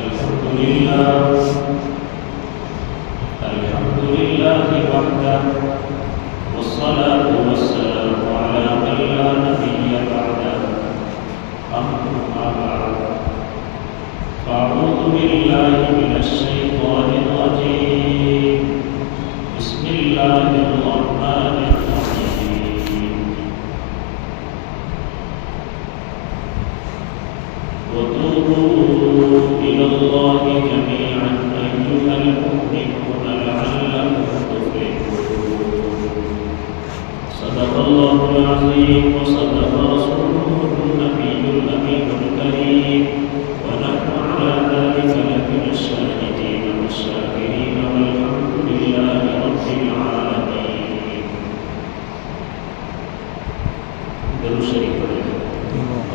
الحمد لله وحده والصلاة والسلام على من لا نبي بعده أما بعد فأعوذ بالله من الشيطان الرجيم بسم الله الرحمن الرحيم وتوبوا إلى الله جميعا أيها المؤمنون لعلكم تفلحون صدق الله العظيم وصدق رسوله النبي الأمين الكريم ونحن على ذلك لمن الشاهدين والشاكرين والحمد لله رب العالمين. درود شریف پڑھیں.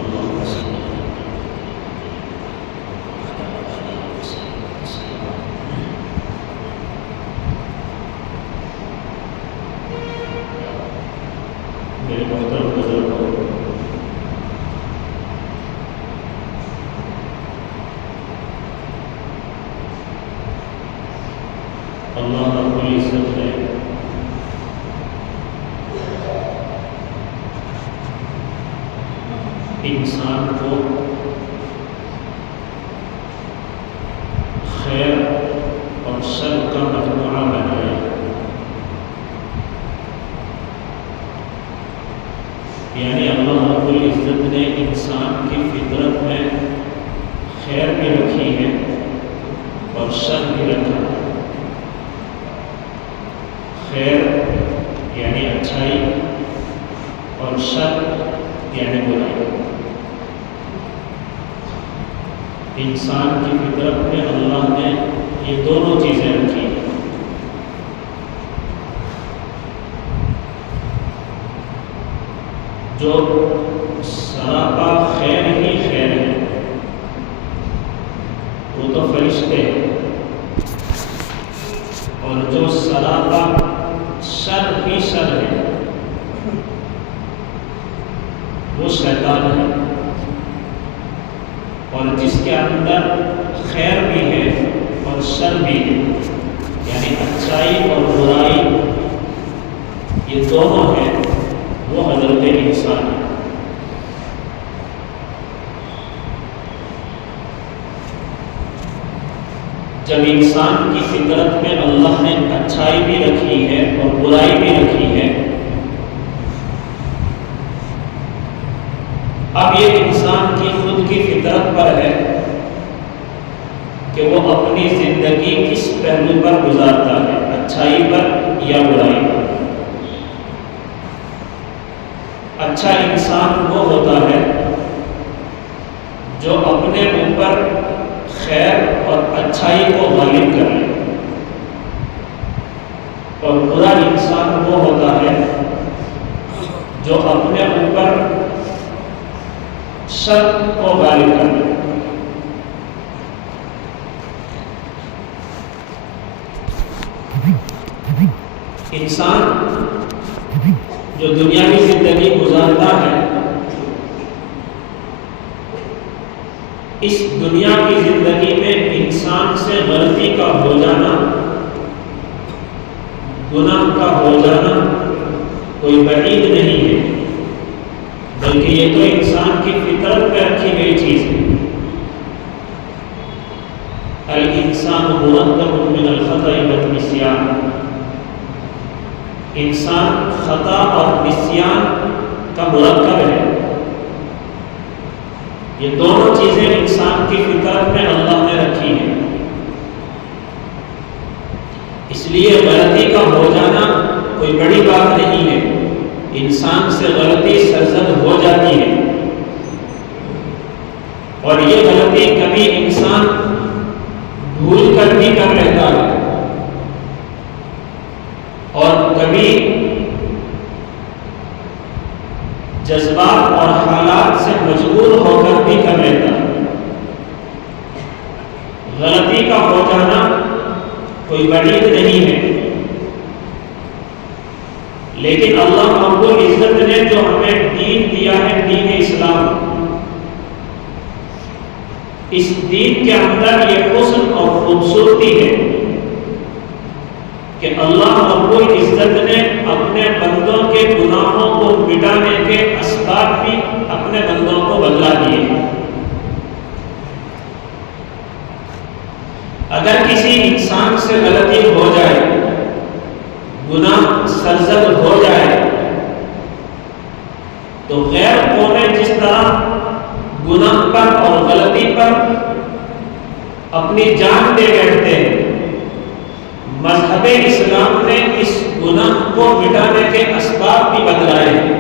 اللهم صل میرے محترم بزرگوں، اللہ رب العزت نے انسان کو خیر اور شر کا مجموعہ بنایا. یعنی اللہ رب العزت نے انسان کی فطرت میں خیر بھی رکھی ہے اور شر بھی رکھا ہے. خیر یعنی اچھائی اور شر یعنی برائی. انسان کی فطرت میں اللہ نے یہ دونوں چیزیں رکھی ہیں. جو سراپا خیر ہی خیر ہے وہ تو فرشتے ہیں، اور جو سراپا شر ہی شر ہے وہ شیطان ہے. اور جس کے اندر خیر بھی ہے اور شر بھی ہے، یعنی اچھائی اور برائی یہ دونوں ہیں، وہ حضرت انسان ہے. جب انسان کی فطرت میں اللہ نے اچھائی بھی رکھی ہے اور برائی بھی رکھی ہے، اب یہ انسان کی خود کی فطرت پر ہے کہ وہ اپنی زندگی کس پہلو پر گزارتا ہے، اچھائی پر یا برائی پر. اچھا انسان وہ ہوتا ہے جو اپنے اوپر خیر اور اچھائی کو غالب کر لے، اور برا انسان وہ ہوتا ہے جو اپنے اوپر شر کو غالب کر لے. انسان جو دنیاوی زندگی گزارتا ہے، اس دنیا کی زندگی میں انسان سے غلطی کا ہو جانا، گناہ کا ہو جانا کوئی بعید نہیں ہے، بلکہ یہ تو انسان کی فطرت میں رکھی گئی چیز ہے. الانسان مرکب من الخطأ والنسیان. انسان خطا اور نسیان کا مرکب ہے. یہ دونوں چیزیں انسان کی فطرت میں اللہ نے رکھی ہیں. اس لیے غلطی کا ہو جانا کوئی بڑی بات نہیں ہے. انسان سے غلطی سرزد ہو جاتی ہے، اور یہ غلطی کبھی انسان بھول کر بھی کر لیتا ہے، اور کبھی جذبات اور حالات سے مجبور ہو کر بھی کر لیتا ہے. غلطی کا ہو جانا کوئی بعید نہیں ہے، لیکن اللہ رب العزت نے جو ہمیں دین دیا ہے، دین اسلام، اس دین کے اندر یہ حسن اور خوبصورتی ہے کہ اللہ رب العزت نے اپنے بندوں کے گناہوں کو مٹانے کے اسباب بھی اپنے بندوں کو بتلا دیے۔ اگر کسی انسان سے غلطی ہو جائے، گناہ سرزد ہو جائے، تو غیر قومیں جس طرح گناہ پر اور غلطی پر اپنی جان دے بیٹھتے ہیں، مذہب اسلام نے اس گناہ کو مٹانے کے اسباب بھی بتلائے ہیں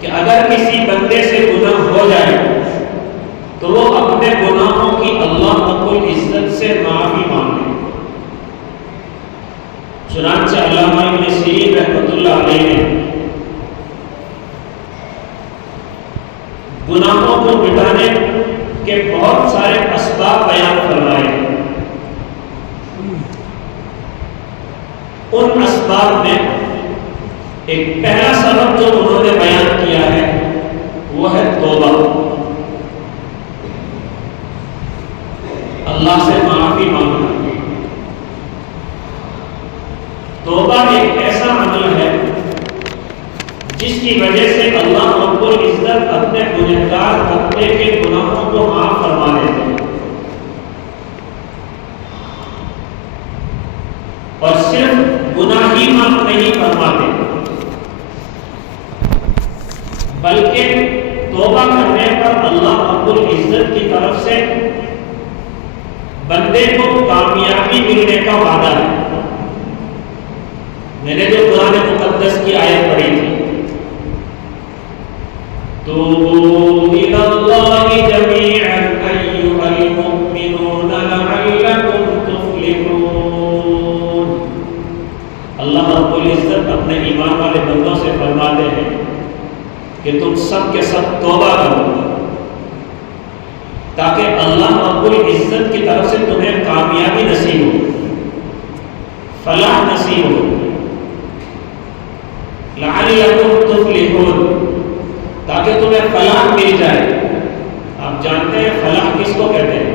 کہ اگر کسی بندے سے گناہ ہو جائے تو وہ اپنے گناہوں کی اللہ رب العزت سے معافی مانگے۔ چنانچہ علامہ ابن سیرین رحمۃ اللہ علیہ نے گناہوں کو مٹانے کے بہت سارے اسباب بیان فرمائے۔ ان اسباب میں ایک پہلا سبب جو انہوں نے بیان کیا ہے وہ ہے توبہ، اللہ سے معافی مانگنا۔ توبہ ایک ایسا عمل ہے جس کی وجہ سے اللہ رب العزت اپنے گنہگار بندے کے گناہوں کو معاف فرما دیتے ہیں، اور صرف گناہ ہی معاف نہیں فرماتے بلکہ توبہ کرنے پر اللہ رب العزت کی طرف سے بندے کو کامیابی ملنے کا وعدہ ہے۔ میں نے جو قرآن مقدس کی آیت پڑھی تھی، توبوا إلى الله جميعا أيها المؤمنون لعلكم تفلحون۔ اللہ رب العزت اپنے ایمان والے بندوں سے فرماتے ہیں کہ تم سب کے سب توبہ کرو تاکہ اللہ رب العزت کی طرف سے تمہیں کامیابی نصیب ہو، فلاح نصیب ہو، لعلکم تفلحون، تاکہ تمہیں فلاح مل جائے۔ آپ جانتے ہیں فلاح کس کو کہتے ہیں؟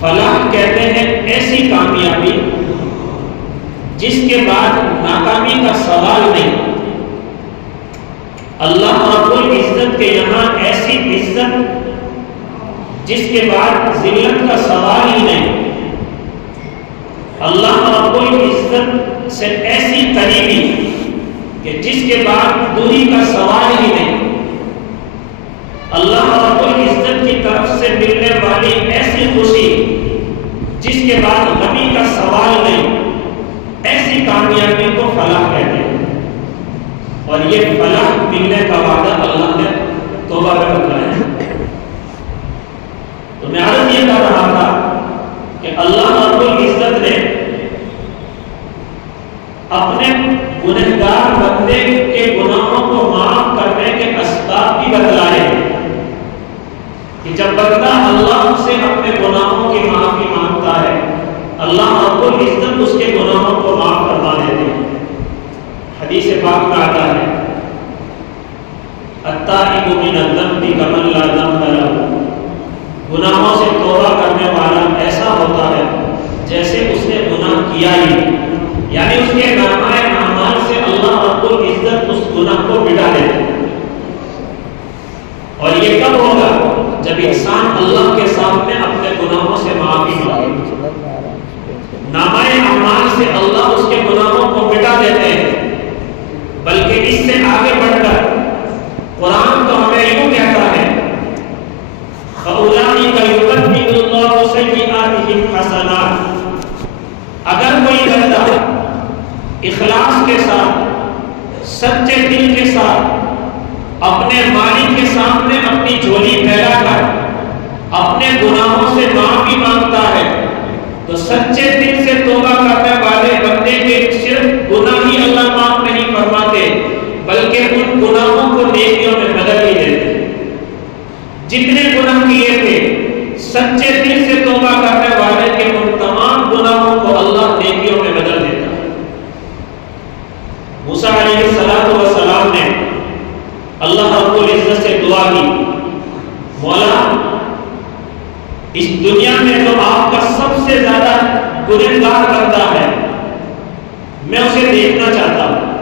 فلاح کہتے ہیں ایسی کامیابی جس کے بعد ناکامی کا سوال نہیں۔ اللہ رب العزت کے یہاں ایسی عزت جس کے بعد ذلت کا سوال ہی نہیں۔ اللہ رب العزت سے ایسی قریبی کہ جس کے بعد دوری کا سوال ہی نہیں۔ اللہ رب العزت کی طرف سے ملنے والی ایسی خوشی جس کے بعد غمی کا سوال نہیں، ایسی کامیابی کو فلاح کہتے ہیں، اور یہ فلاح ملنے کا وعدہ اللہ نے توبہ میں بتلایا ہے۔ تو میں عرض یہ کر رہا تھا کہ اللہ رب العزت نے اپنے گنہگار بندے کے گناہوں کو معاف کرنے کے اسباب بھی بتلائے کہ جب بندہ اللہ سے اپنے گناہوں کی معافی مانگتا ہے، اللہ رب العزت اس کے گناہوں کو معاف فرما دیتے ہیں۔ حدیث پاک میں آتا ہے التائب من الذنب کمن لا ذنب له، گناہوں سے توبہ کرنے والا ایسا ہوتا ہے جیسے اس نے گناہ کیا ہی نہیں، یعنی اس کے نامہ اعمال سے اللہ رب العزت اس گناہ کو مٹا دیتے ہیں۔ اور یہ کب ہوگا؟ جب انسان اللہ کے سامنے اپنے گناہوں سے معافی مانگے، نامہ اعمال سے اللہ اس کے گناہوں کو مٹا دیتے ہیں۔ بلکہ اس سے آگے بڑھ کر قرآن تو ہمیں یوں کہتا ہے فَأُولَٰئِكَ يُبَدِّلُ اللَّهُ سَيِّئَاتِهِمْ حَسَنَاتٍ۔ اگر کوئی بندہ اخلاص کے ساتھ، سچے دل کے ساتھ اپنے مالک کے سامنے اپنی جھولی پھیلا کر اپنے گناہوں سے معافی مانگتا ہے تو سچے دل سے توبہ کرنے والے بندے کے صرف گناہ ہی اللہ معاف نہیں فرماتے بلکہ ان گناہوں کو نیکیوں میں بدل ہی دیتے۔ جتنے گناہ کیے تھے سچے دل سے توبہ کرنے والے کے ان تمام گناہوں کو اللہ نیکیوں میں بدل دیتا ہے۔ موسیٰ علیہ السلام نے اللہ رب العزت سے دعا کی اس دنیا میں جو آپ کا سب سے زیادہ گنہگار بندہ ہے، میں اسے دیکھنا چاہتا ہوں۔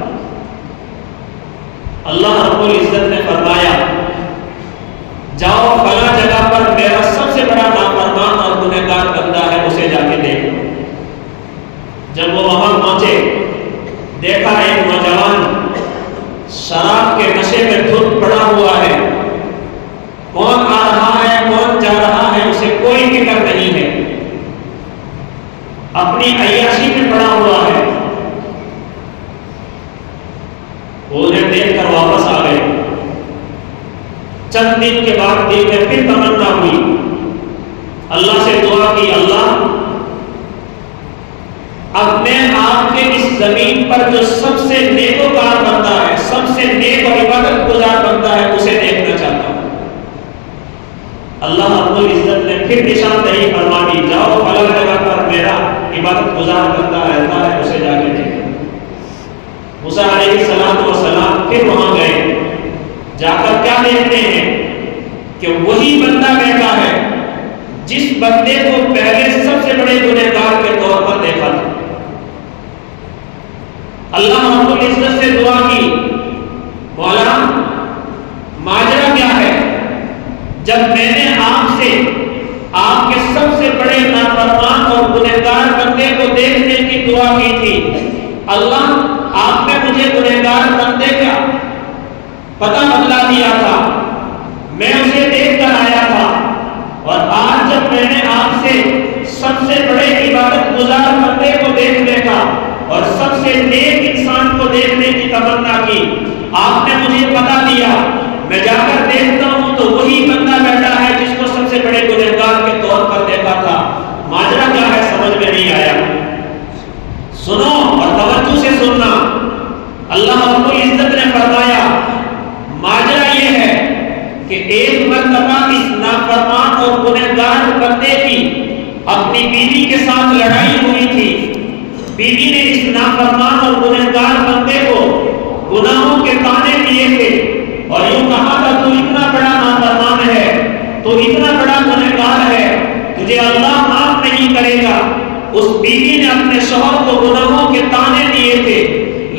اللہ رب العزت نے فرمایا جاؤ فلاں جگہ پر میرا سب سے بڑا نافرمان اور گنہگار بندہ ہے، اسے جا کے دیکھو۔ جب وہ وہاں پہنچے، دیکھا ایک نوجوان شراب کے نشے میں دھت پڑا ہوا ہے، کون آ رہا ہے کون جا رہا ہے اسے کوئی فکر نہیں ہے، اپنی عیاشی میں پڑا ہوا ہے۔ انہیں دیکھ کر واپس آ گئے۔ چند دن کے بعد دل میں پھر تمنا ہوئی، اللہ سے دعا کی، اللہ اب میں آپ کے اس زمین پر جو سب سے نیکوکار بندہ ہے، سب سے نیک اور عبادت گزار بندہ ہے، اسے دیکھنا چاہتا ہوں۔ اللہ رب العزت نے پھر نشاندہی فرما دی، جاؤ فلاں جگہ پر میرا عبادت گزار بندہ رہتا ہے، اسے جا کے دیکھو۔ موسیٰ علیہ السلام پھر وہاں گئے، جا کر کیا دیکھتے ہیں کہ وہی بندہ بیٹھا ہے جس بندے کو پہلے سب سے بڑے گنہگار کے طور پر دیکھا تھا۔ اللہ رب العزت سے دعا کی، مولا ماجرا کیا ہے؟ جب میں نے آپ سے آپ کے سب سے بڑے نافرمان اور گنہگار بندے کو دیکھنے کی دعا کی تھی، اللہ آپ نے مجھے گنہگار بندے کا پتہ بتلا دیا تھا، میں اسے دیکھ کر آیا تھا، اور آج جب میں نے آپ سے سب سے بڑے عبادت گزار بندے کو دیکھنے کا اور سب سے نیک انسان کو دیکھنے کی تمنا کی، آپ نے مجھے پتہ دیا، میں جا کر دیکھتا ہوں تو وہی بندہ بیٹھا ہے جس کو سب سے بڑے گنہگار کے طور پر دیکھا تھا۔ ماجرا کیا ہے سمجھ میں نہیں آیا؟ سنو اور توجہ سے سننا۔ اللہ رب العزت نے فرمایا ماجرا یہ ہے کہ ایک مرتبہ اس نافرمان اور گنہگار بندے کی اپنی بیوی کے ساتھ لڑائی ہوئی تھی۔ بیوی نے اس نافرمان اور گنہگار بندے کو گناہوں کے طعنے دیے تھے اور یوں کہا تھا تو اتنا بڑا نافرمان ہے، تو اتنا بڑا گنہگار ہے، تجھے اللہ معاف نہیں کرے گا۔ اس بیوی نے اپنے شوہر کو گناہوں کے طعنے دیے تھے،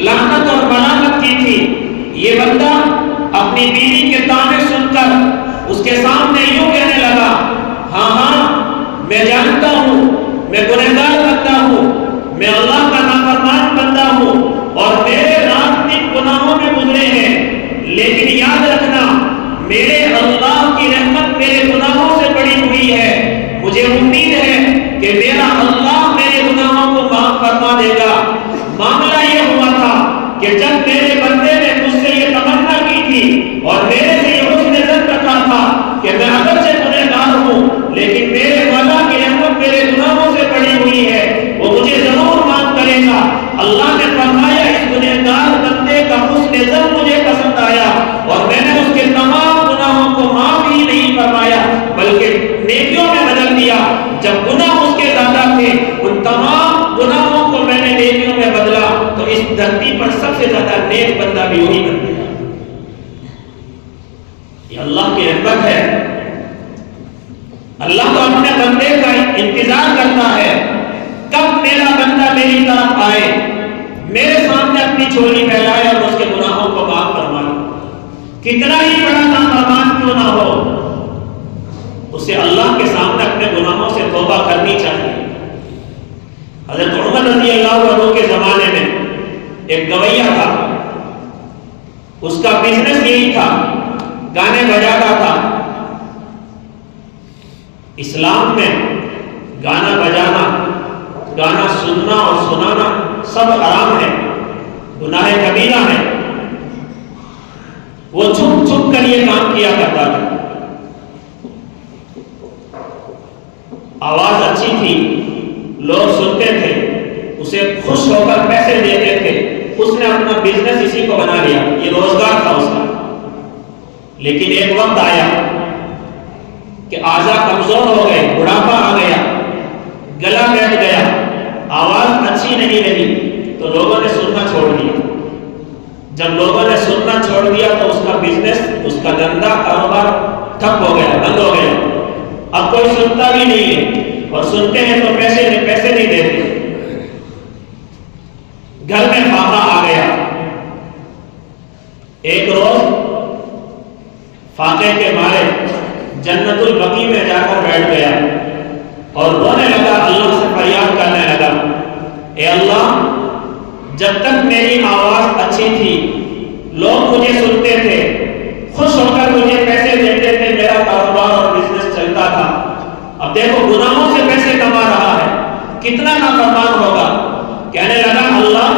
لعنت اور ملامت کی تھی۔ یہ بندہ اپنی بیوی کے طعنے سن کر اس کے سامنے یوں کہنے لگا، ہاں ہاں میں جانتا ہوں میں گنہگار بندہ ہوں، میں اللہ کا نافرمان بندہ ہوں اور میرے رات دن گناہوں میں گزرے ہیں، لیکن یاد رکھنا میرے اللہ کی رحمت میرے گناہوں سے بڑی ہوئی ہے، مجھے امید ہے کہ میرا اللہ میرے گناہوں کو معاف فرما دے گا۔ معاملہ یہ ہوا تھا کہ جب میرے بندے نے مجھ سے یہ تمنا کی تھی اور میرے سے یہ حسن ظن رکھا تھا کہ میں اگرچہ گنہگار ہوں لیکن میرے مولا کی رحمت میرے گناہوں سے بڑی ہوئی ہے، وہ مجھے ضرور معاف کرے گا۔ اللہ نے فرمایا اس گنہگار بندے کا حسن ظن مجھے پسند آیا اور میں نے اس کے تمام گناہوں کو معاف ہی نہیں فرمایا بلکہ نیکیوں میں بدل دیا۔ جب گناہ اس کے زیادہ تھے ان تمام گناہوں کو میں نے نیکیوں میں بدلا تو اس دھرتی پر سب سے زیادہ نیک بندہ بھی وہی بن گیا۔ یہ اللہ کی رحمت ہے۔ اللہ تو اپنے بندے کا انتظار کرتا ہے کب میرا بندہ میری طرف آئے، میرے سامنے اپنی جھولی پھیلائے اور اس کے گناہوں کو معاف فرمائے۔ کتنا ہی بڑا نافرمان کیوں نہ ہو، اسے اللہ کے سامنے اپنے گناہوں سے توبہ کرنی چاہیے۔ حضرت عمر رضی اللہ عنہ کے زمانے میں ایک گویہ تھا، اس کا بزنس یہی تھا، گانے بجاتا تھا۔ اسلام میں گانا بجانا، گانا سننا اور سنانا سب حرام ہے، گناہ کبیرہ ہے۔ وہ چھپ چھپ کر یہ کام کیا کرتا تھا۔ آواز اچھی تھی، لوگ سنتے تھے، اسے خوش ہو کر پیسے دیتے تھے، اس نے اپنا بزنس اسی کو بنا لیا، یہ روزگار تھا اس کا۔ لیکن ایک وقت آیا کہ اعضاء کمزور ہو گئے، بڑھاپا آ گیا، گلا بیٹھ گیا، آواز اچھی نہیں رہی، تو لوگوں نے سننا چھوڑ دیا۔ جب لوگوں نے سننا چھوڑ دیا تو اس کا بزنس، اس کا دھندا کاروبار ٹھپ ہو گیا، بند ہو گیا۔ اب کوئی سنتا بھی نہیں ہے، اور سنتے ہیں تو پیسے نہیں دیتے۔ گھر میں فاقہ آ گیا، ایک روز فاقے کے مارے جنت البقیع میں جا کر بیٹھ گیا اور رونے لگا، اللہ سے فریاد کرنے لگا، اے اللہ، جب تک میری آواز اچھی تھی، لوگ مجھے سنتے تھے، خوش ہو کر مجھے پیسے دیتے تھے، میرا کاروبار اور بزنس چلتا تھا، اب دیکھو گناہوں سے پیسے کما رہا ہے، کتنا نافرمان ہوگا۔ کہنے لگا، اللہ،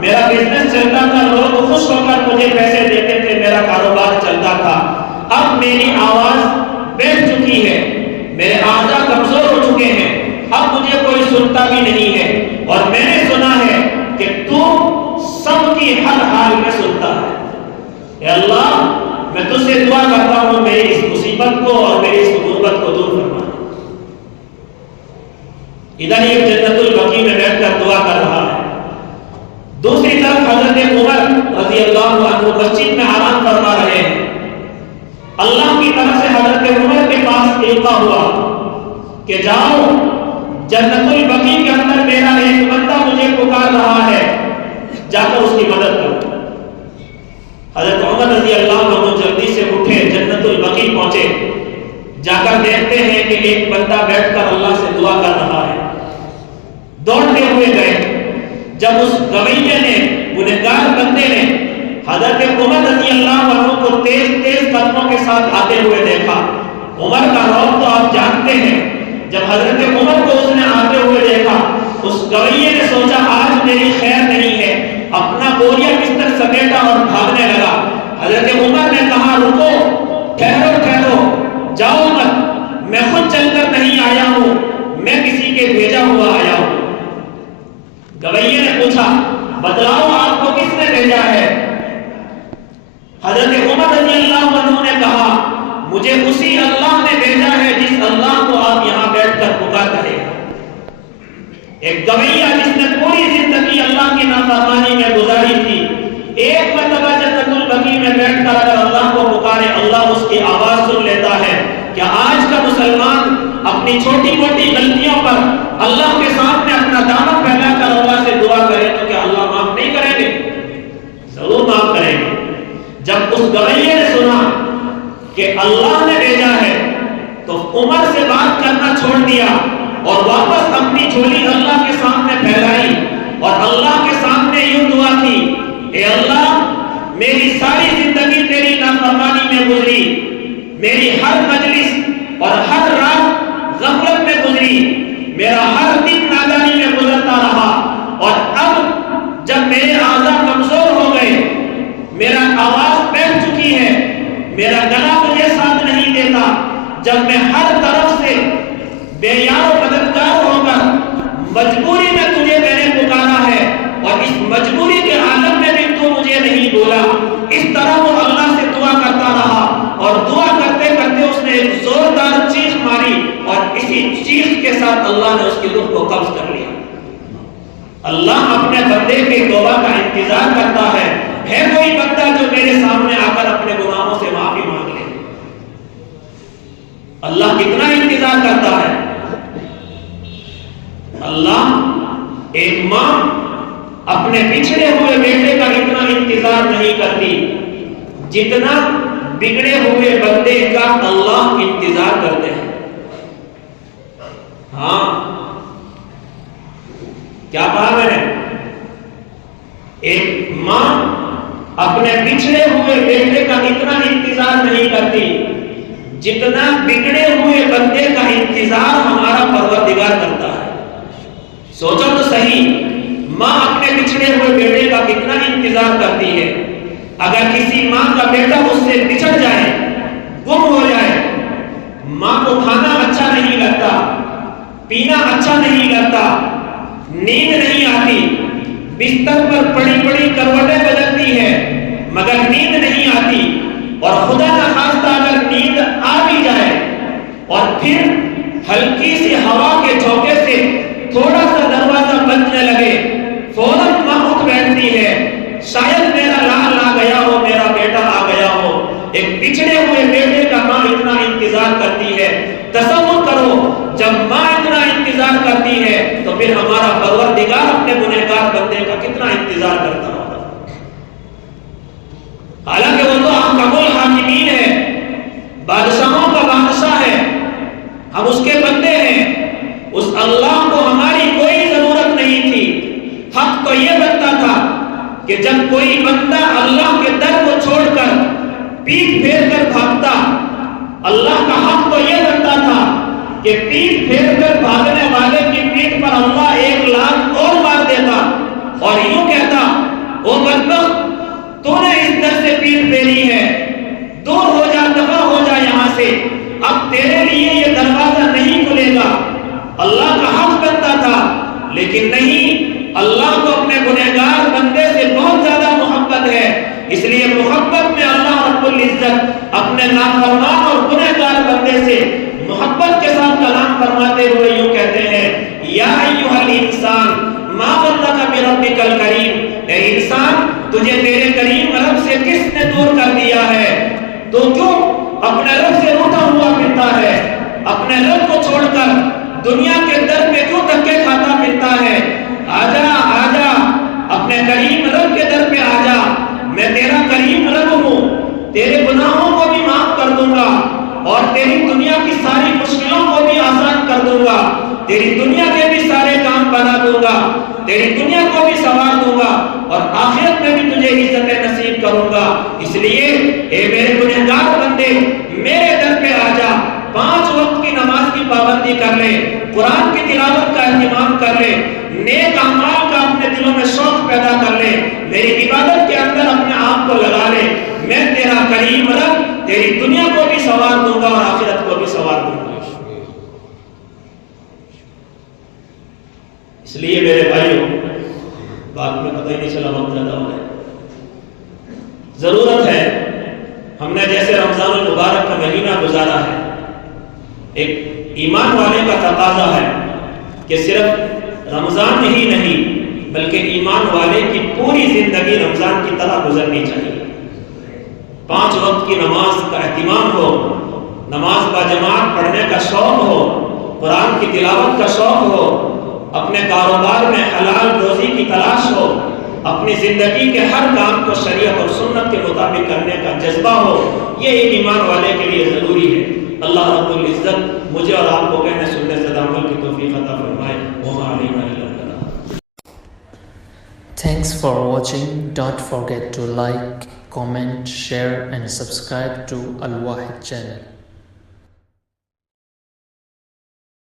میرا بزنس چلتا تھا، لوگ خوش ہو کر مجھے پیسے دیتے تھے، میرا کاروبار چلتا تھا، اب میری آواز بیٹھ چکی ہے، میرے اعضاء کمزور ہو چکے ہیں، اب مجھے کوئی سنتا بھی نہیں ہے، اور میں نے سنا ہے کہ تو سب کی ہر حال میں سنتا ہے۔ اے اللہ، میں تجھ سے دعا کرتا ہوں میری اس مصیبت کو اور میری اس غربت کو دور فرما۔ ادھر ایک جنت البقیع میں بیٹھ کر دعا کر رہا ہے، دوسری طرف حضرت عمر رضی اللہ عنہ مسجد میں آرام فرما رہے ہیں۔ اللہ کی طرف سے حضرت عمر کے پاس القا ہوا کہ جاؤ، جنت البقیع کے اندر میرا ایک بندہ مجھے پکار رہا ہے، جا کر اس کی مدد کرو۔ حضرت عمر رضی اللہ عنہ جلدی سے اٹھے، جنت البقیع پہنچے، جا کر دیکھتے ہیں کہ ایک بندہ بیٹھ کر اللہ سے دعا کر رہا ہے۔ دوڑتے ہوئے گئے، جب اس گویے نے، گنہگار بندے نے حضرت عمر رضی اللہ عنہ کو تیز تیز قدموں کے ساتھ آتے ہوئے دیکھا، عمر کا رعب تو آپ جانتے ہیں، جب حضرت عمر کو اس نے آتے ہوئے دیکھا، اس گویے نے سوچا آج میری خیر نہیں ہے، اپنا بوریا بستر سمیٹا اور بھاگنے لگا۔ حضرت عمر نے کہا، رکو، ٹھہرو، جاؤ مت، میں خود چل کر نہیں آیا ہوں، میں کسی کے بھیجا ہوا آیا ہوں۔ گویے نے پوچھا، بتلاؤ آپ کو کس نے بھیجا ہے؟ حضرت عمر رضی اللہ عنہ نے کہا، مجھے اسی اللہ نے بھیجا ہے جس اللہ کو آپ یہاں بیٹھ کر پکار رہے ہیں۔ ایک گویہ جس نے پوری زندگی اللہ کی نافرمانی میں گزاری تھی، ایک مرتبہ جنت البقیع میں بیٹھ کر اگر اللہ کو پکارے، اللہ اس کی آواز سن لیتا ہے۔ کیا آج کا مسلمان اپنی چھوٹی موٹی غلطیوں پر اللہ کے سامنے اپنا دامن پھیلا کر اللہ سے دعا کرے تو کیا اللہ معاف نہیں کریں گے؟ ضرور معاف کریں گے۔ جب اس گویے نے سنا کہ اللہ نے بھیجا ہے تو عمر سے بات کرنا چھوڑ دیا اور واپس اپنی جھولی اللہ کے سامنے پھیلائی اور اللہ کے سامنے یوں دعا کی، اے اللہ، میری ساری زندگی تیری نافرمانی میں گزری، میری ہر مجلس اور ہر رات غفلت میں گزری، میرا ہر دن نادانی میں گزرتا رہا، اور اب جب میرے اعضاء کمزور ہو گئے، میرا آواز بیٹھ چکی ہے، میرا گلا مجھے ساتھ نہیں دیتا، جب میں ہر طرف سے بے یار و مددگار ہو کر مجبوری میں تجھے میں نے پکارا ہے، اور اس مجبوری کے عالم میں بھی تو مجھے نہیں بولا۔ اس طرح وہ اللہ سے دعا کرتا رہا، اور دعا کرتے کرتے اس نے ایک زوردار چیخ ماری، اور اسی چیخ کے ساتھ اللہ نے اس کی روح کو قبض کر لیا۔ اللہ اپنے بندے کے توبہ کا انتظار کرتا ہے کوئی بندہ جو میرے سامنے آ کر اپنے گناہوں سے معافی مانگ لے۔ اللہ کتنا انتظار کرتا ہے۔ اللہ ایک ماں اپنے بچھڑے ہوئے بیٹے کا اتنا انتظار نہیں کرتی جتنا بگڑے ہوئے بندے کا اللہ انتظار کرتے ہیں۔ ہاں، کیا کہا میں نے؟ ایک ماں اپنے بچھڑے ہوئے بیٹے کا اتنا انتظار نہیں کرتی جتنا بگڑے ہوئے بندے کا انتظار ہمارا پروردگار کرتا ہے۔ سوچو تو صحیح، ماں اپنے بچھڑے ہوئے بیٹے کا کتنا انتظار کرتی ہے۔ اگر کسی ماں کا بیٹا اس سے بچھڑ جائے، گم ہو جائے، ماں کو کھانا اچھا نہیں لگتا، پینا اچھا نہیں لگتا، نیند نہیں آتی، بستر پر بڑی بڑی کروٹیں بدلتی ہے مگر نیند نہیں آتی، اور خدا نہ خواستہ اگر نیند آ بھی جائے اور پھر ہلکی سی ہوا کے جھونکے سے تھوڑا سا دروازہ بجنے لگے، فوراً ماں اٹھ بیٹھتی ہے، شاید میرا لال آ گیا ہو، میرا بیٹا آ گیا ہو۔ ایک بچھڑے ہوئے بیٹے کا ماں اتنا انتظار کرتی ہے۔ تصور کرو پھر ہمارا پروردگار اپنے گنہگار بندے کا کتنا انتظار کرتا ہوگا. حالانکہ وہ تو احکم الحاکمین ہے، بادشاہوں کا بادشاہ ہے، ہم اس کے بندے ہیں. اس اللہ کو ہماری کوئی ضرورت نہیں تھی. حق تو یہ بنتا تھا کہ جب کوئی بندہ اللہ کے در کو چھوڑ کر پیٹھ پھیر کر بھاگتا، اللہ کا حق تو یہ بنتا تھا کہ پیٹھ پھیر کر بھاگنے والے کی پیٹھ پر اللہ 1 لاکھ اور مار دیتا اور یوں کہتا، او بدبخت، تو نے اس در سے پیٹھ پھیری ہے، دور ہو جا، دفع ہو جا یہاں سے، اب تیرے لیے یہ دروازہ نہیں کھلے گا. اللہ کا حق بنتا تھا، لیکن نہیں، اللہ کو اپنے گنہگار بندے سے بہت زیادہ محبت ہے. اس لیے محبت میں اللہ رب العزت اپنے نافرمان اور گنہگار بندے سے محبت کے ساتھ کلام فرماتے ہوئے یوں کہتے ہیں، یا ایھا الانسان ما غرک بربک الکریم، اے انسان، تجھے تیرے کریم رب سے کس نے دور کر دیا ہے؟ تو کیوں اپنے رب سے روٹا ہوا پھرتا ہے؟ اپنے رب کو چھوڑ کر دنیا کے در پہ کیوں دھکے کھاتا پھرتا ہے؟ آجا آجا، اپنے کریم رب کے در پہ آجا. میں تیرا کریم رب ہوں، تیرے گناہوں کو بھی معاف کر دوں گا اور تیری دنیا کی ساری مشکلوں کو بھی آسان کر دوں گا. تیری دنیا کے بھی سارے کام بنا دوں گا، تیری دنیا کو بھی سنوار دوں گا اور آخرت میں بھی تجھے عزت نصیب کروں گا. اس لیے اے میرے گنہگار بندے، میرے در پہ آجا، 5 وقت کی نماز کی پابندی کر لے، قرآن کی تلاوت کا اہتمام کر لے، نیک اعمال کا اپنے دلوں میں شوق پیدا کر لے، میری عبادت کے اندر اپنے آپ کو لگا لے. میں تیرا کریم رب تیری دنیا کو بھی سنوار دوں گا اور آخرت کو بھی سنوار دوں گا. اس لیے میرے بھائیوں، بات میں پتہ ہی نہیں چلا وقت زیادہ ہو گیا. ضرورت ہے، ہم نے جیسے رمضان المبارک کا مہینہ گزارا ہے، ایک ایمان والے کا تقاضا ہے کہ صرف رمضان ہی نہیں بلکہ ایمان والے کی پوری زندگی رمضان کی طرح گزرنی چاہیے. 5 وقت کی نماز کا اہتمام ہو، نماز با جماعت پڑھنے کا شوق ہو، قرآن کی تلاوت کا شوق ہو، اپنے کاروبار میں حلال روزی کی تلاش ہو، اپنی زندگی کے ہر کام کو شریعت اور سنت کے مطابق کرنے کا جذبہ ہو. یہ ایک ایمان والے کے لیے ضروری ہے. اللہ رب العزت مجھے اور آپ کو کہنے سننے سے عمل کی توفیق عطا فرمائے. وما علینا الا البلاغ. Thanks for watching. Don't forget to like, comment, share and subscribe to Al Wahid channel.